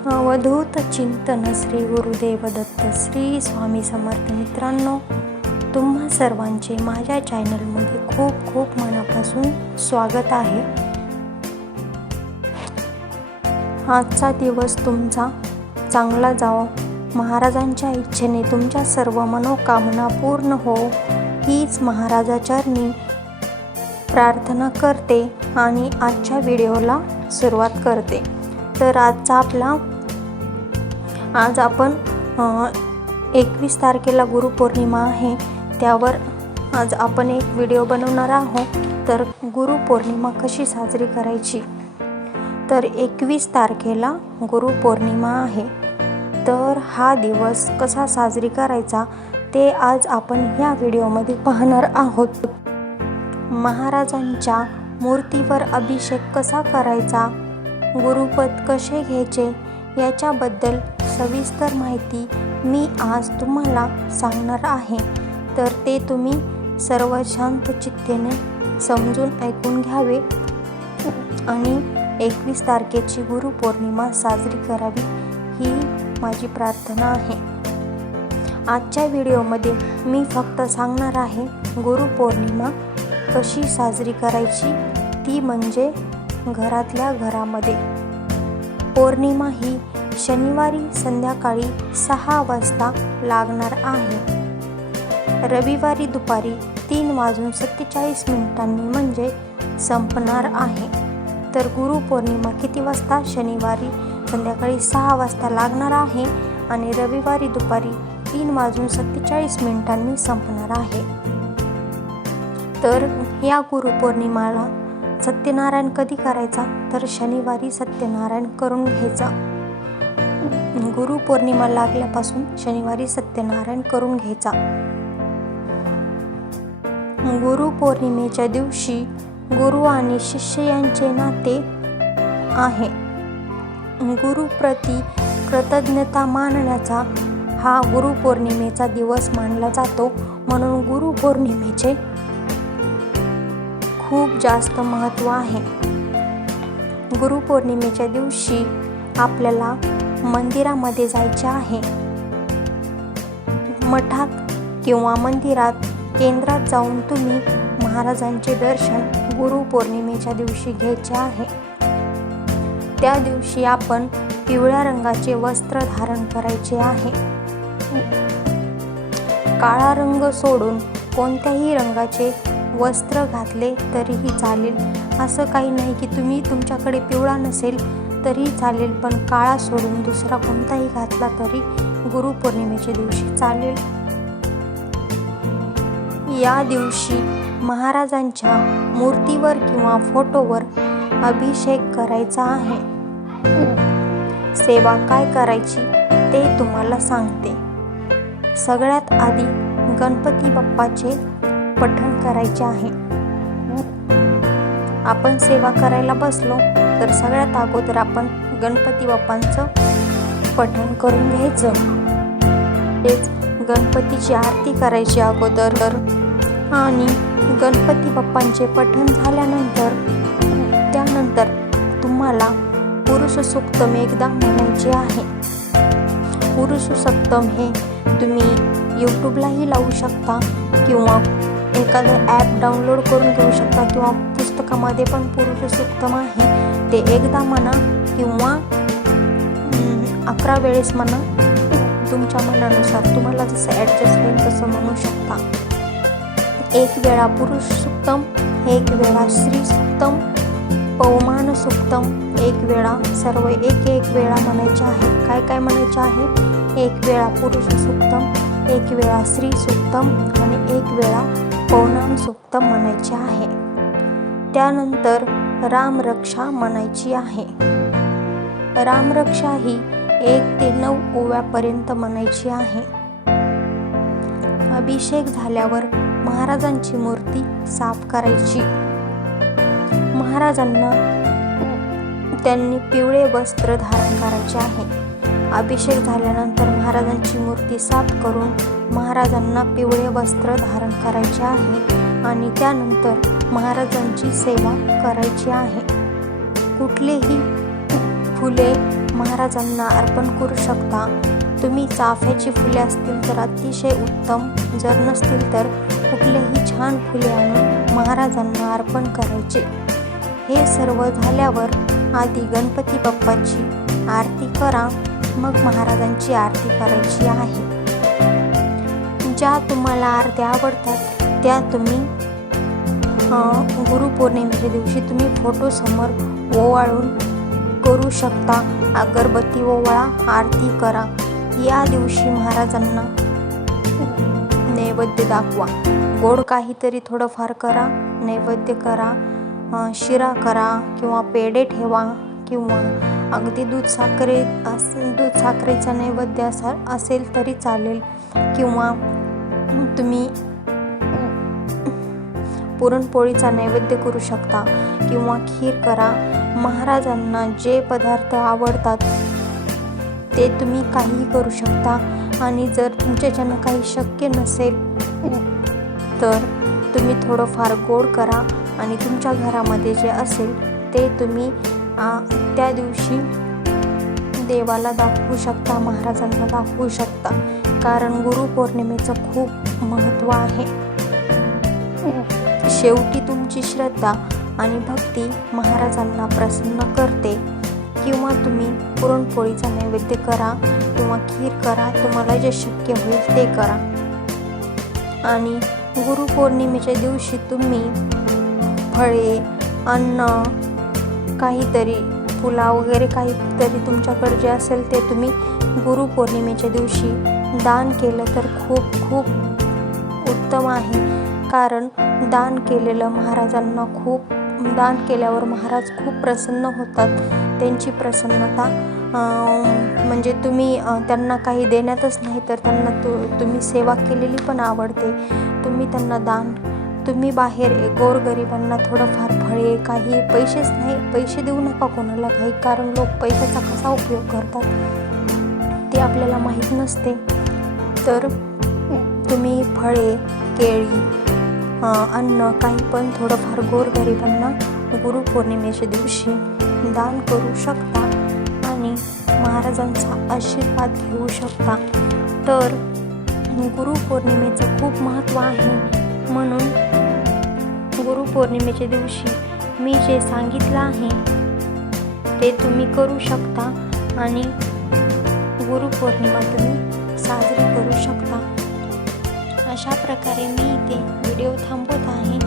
अवधूत चिंतन श्री गुरुदेव दत्त श्री स्वामी समर्थ. मित्रांनो, तुम्हा सर्वांचे माझ्या चॅनलमध्ये खूप खूप मनापासून स्वागत आहे. आजचा दिवस तुमचा चांगला जावो, महाराजांच्या इच्छेने तुमच्या सर्व मनोकामना पूर्ण हो, हीच महाराजाचरणी प्रार्थना करते आणि आजच्या व्हिडिओला सुरुवात करते. तर आज आपण 21 तारखेला गुरुपौर्णिमा आहे, त्यावर आज आपण एक व्हिडिओ बनवणार आहोत. तर गुरुपौर्णिमा कशी साजरी करायची, तर 21 तारखेला गुरुपौर्णिमा आहे. तर हा दिवस कसा साजरी करायचा ते आज आपण ह्या व्हिडिओमध्ये पाहणार आहोत. महाराजांच्या मूर्तीवर अभिषेक कसा करायचा, गुरुपद कसे घ्यायचे याच्याबद्दल सविस्तर माहिती मी आज तुम्हाला सांगणार आहे. तर ते तुम्ही सर्व शांत चित्तेने समजून ऐकून घ्यावे आणि 21 तारखेची गुरुपौर्णिमा साजरी करावी ही माझी प्रार्थना आहे. आजच्या व्हिडिओमध्ये मी फक्त सांगणार आहे गुरुपौर्णिमा कशी साजरी करायची, ती म्हणजे घरातल्या घरामध्ये. पौर्णिमा ही शनिवारी संध्याकाळी 6 वाजता लागणार आहे. रविवारी दुपारी 3:47 म्हणजे संपणार आहे. तर गुरुपौर्णिमा किती वाजता? शनिवारी संध्याकाळी 6 वाजता लागणार आहे आणि रविवारी दुपारी 3:47 संपणार आहे. तर या गुरुपौर्णिमाला सत्यनारायण कधी करायचा, तर शनिवारी सत्यनारायण करून घ्यायचा. गुरुपौर्णिमा लागल्यापासून शनिवारी सत्यनारायण करून घ्यायचा. गुरुपौर्णिमेच्या दिवशी गुरु आणि शिष्य यांचे नाते आहे. गुरुप्रती कृतज्ञता मानण्याचा हा गुरुपौर्णिमेचा दिवस मानला जातो. म्हणून गुरुपौर्णिमेचे खूप जास्त महत्त्व आहे. गुरुपौर्णिमेच्या दिवशी आपल्याला मंदिरामध्ये जायचे आहे. मठात किंवा मंदिरात केंद्रात जाऊन तुम्ही महाराजांचे दर्शन गुरुपौर्णिमेच्या दिवशी घ्यायचे आहे. त्या दिवशी आपण पिवळ्या रंगाचे वस्त्र धारण करायचे आहे. काळा रंग सोडून कोणत्याही रंगाचे वस्त्र घातले तरीही चालेल. असं काही नाही की तुमच्याकडे पिवळा नसेल तरी चालेल, पण काळा सोडून दुसरा कोणताही घातला तरी गुरुपौर्णिमेच्या दिवशी चालेल. या दिवशी महाराजांच्या मूर्तीवर किंवा फोटोवर अभिषेक करायचा आहे. सेवा काय करायची ते तुम्हाला सांगते. सगळ्यात आधी गणपती बाप्पाचे पठण करायचे आहे. आपण सेवा करायला बसलो तर सगळ्यात अगोदर आपण गणपती बाप्पांचं पठण करून घ्यायचं. तेच गणपतीची आरती करायची अगोदर आणि गणपती बाप्पांचे पठण झाल्यानंतर त्यानंतर तुम्हाला पुरुष सूक्तम एकदा म्हणायचे आहे. पुरुष सूक्तम हे तुम्ही यूट्यूबलाही लावू शकता किंवा एखादं ॲप डाउनलोड करून घेऊ शकता किंवा पुस्तकामध्ये पण पुरुष सूक्तम आहे, ते एकदा म्हणा किंवा 11 वेळेस म्हणा. तुमच्या मनानुसार तुम्हाला जसं ॲडजस्ट होईल तसं म्हणू शकता. 1 वेळा पुरुष सूक्तम, 1 वेळा स्त्री सूक्तम, पवमान सूक्तम 1 वेळा, सर्व एक वेळा म्हणायचे आहे. काय काय म्हणायचे आहे? 1 वेळा पुरुष सूक्तम, 1 वेळा स्त्री सूक्तम आणि 1 वेळा पवमान सूक्तम म्हणायचे आहे. त्यानंतर रामरक्षा म्हणायची आहे. रामरक्षा ही 1 ते 9 ओव्यापर्यंत म्हणायची आहे. अभिषेक झाल्यावर महाराजांची मूर्ती साफ करायची. महाराजांना त्यांनी पिवळे वस्त्र धारण करायचे आहे. अभिषेक झाल्यानंतर महाराजांची मूर्ती साफ करून महाराजांना पिवळे वस्त्र धारण करायचे आहे आणि त्यानंतर महाराजांची सेवा करायची आहे. कुठलेही फुले महाराजांना अर्पण करू शकता. तुम्ही चाफ्याची फुले असतील तर अतिशय उत्तम, जर नसतील तर कुठलेही छान फुले आणून महाराजांना अर्पण करायचे. हे सर्व झाल्यावर आधी गणपती बाप्पाची आरती करा, मग महाराजांची आरती करायची आहे. ज्या तुम्हाला आरत्या आवडतात त्या तुम्ही गुरुपौर्णिमेच्या दिवशी तुम्ही फोटोसमोर ओवाळून करू शकता. अगरबत्ती ओवाळा, आरती करा. या दिवशी महाराजांना नैवेद्य दाखवा. गोड काहीतरी थोडंफार करा, नैवेद्य करा. शिरा करा किंवा पेढे ठेवा किंवा अगदी दूध साखरेचा नैवेद्य असेल तरी चालेल, किंवा तुम्ही पुरणपोळीचा नैवेद्य करू शकता किंवा खीर करा. महाराजांना जे पदार्थ आवडतात ते तुम्ही काहीही करू शकता. आणि जर तुमच्याच्यानं काही शक्य नसेल तर तुम्ही थोडंफार गोड करा आणि तुमच्या घरामध्ये जे असेल ते तुम्ही त्या दिवशी देवाला दाखवू शकता, महाराजांना दाखवू शकता. कारण गुरुपौर्णिमेचं खूप महत्त्व आहे. शेवटी तुमची श्रद्धा आणि भक्ती महाराजांना प्रसन्न करते. किंवा तुम्ही पुरणपोळीचा नैवेद्य करा किंवा खीर करा, तुम्हाला जे शक्य होईल ते करा. आणि गुरुपौर्णिमेच्या दिवशी तुम्ही फळे, अन्न, काहीतरी पुलाव वगैरे काहीतरी तुमच्याकडे जे असेल ते तुम्ही गुरुपौर्णिमेच्या दिवशी दान केलं तर खूप खूप उत्तम आहे. कारण दान केल्यावर महाराज खूप प्रसन्न होतात. त्यांची प्रसन्नता म्हणजे तुम्ही त्यांना काही देण्यातच नाही तर त्यांना तुम्ही सेवा केलेली पण आवडते. तुम्ही बाहेर गोरगरिबांना थोडंफार फळे, काही पैसे देऊ नका कोणाला काही, कारण लोक पैशाचा कसा उपयोग करतात ते आपल्याला माहीत नसते. तर तुम्ही फळे, केळी, अन्न काही पण थोडंफार गोरगरिबांना गुरुपौर्णिमेच्या दिवशी दान करू शकता आणि महाराजांचा आशीर्वाद घेऊ शकता. तर गुरुपौर्णिमेचं खूप महत्त्व आहे. म्हणून गुरुपौर्णिमेच्या दिवशी मी जे सांगितलं आहे ते तुम्ही करू शकता आणि गुरुपौर्णिमा तुम्ही साजरी करू शकता. अशा प्रकारे मी इथे व्हिडिओ थांबवत आहे.